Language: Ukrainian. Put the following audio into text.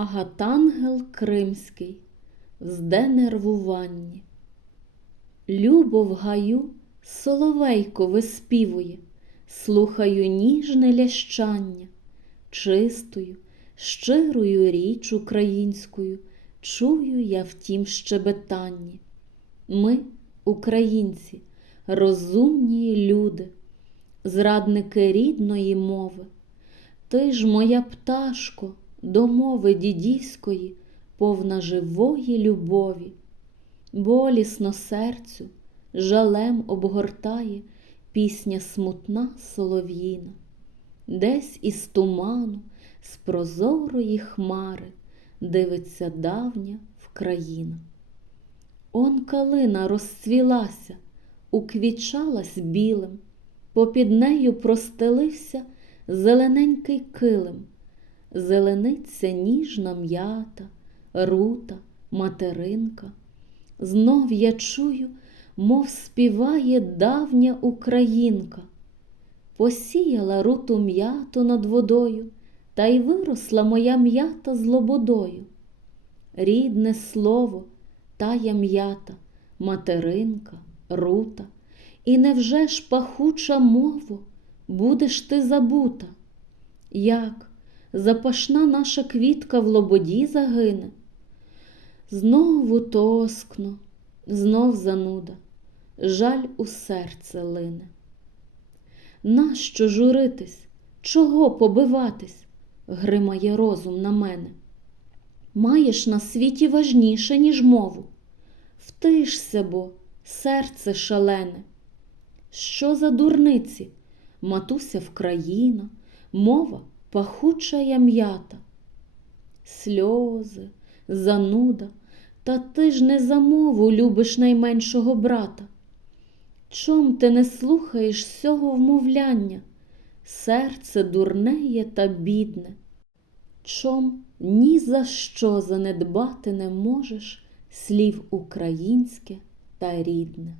Агатангел Кримський в зденервуванні. Любо в гаю соловейко виспівує, слухаю ніжне лящання, чистою, щирою річ українською, чую я в тім щебетанні. Ми, українці, розумні люди, зрадники рідної мови. Ти ж, моя пташко, до мови дідівської, повна живої любові, болісно серцю, жалем обгортає пісня смутна солов'їна, десь із туману, з прозорої хмари дивиться давня Вкраїна. Он калина розцвілася, уквічалась білим, попід нею простелився зелененький килим, зелениться ніжна м'ята, рута, материнка. Знов я чую, мов співає давня українка. Посіяла руту м'яту над водою, та й виросла моя м'ята з лободою. Рідне слово, тая м'ята, материнка, рута, і невже ж пахуча мову будеш ти забута? Як запашна наша квітка в лободі загине? Знову тоскно, знов зануда, жаль у серце лине. Нащо журитись, чого побиватись? гримає розум на мене. Маєш на світі важніше, ніж мову. Втишся бо, серце шалене. Що за дурниці? Матуся Вкраїна, мова пахуча м'ята. Сльози, зануда, та ти ж не за любиш найменшого брата. Чом ти не слухаєш сього вмовляння? Серце дурнеє та бідне. Чом ні за що занедбати не можеш слів українське та рідне.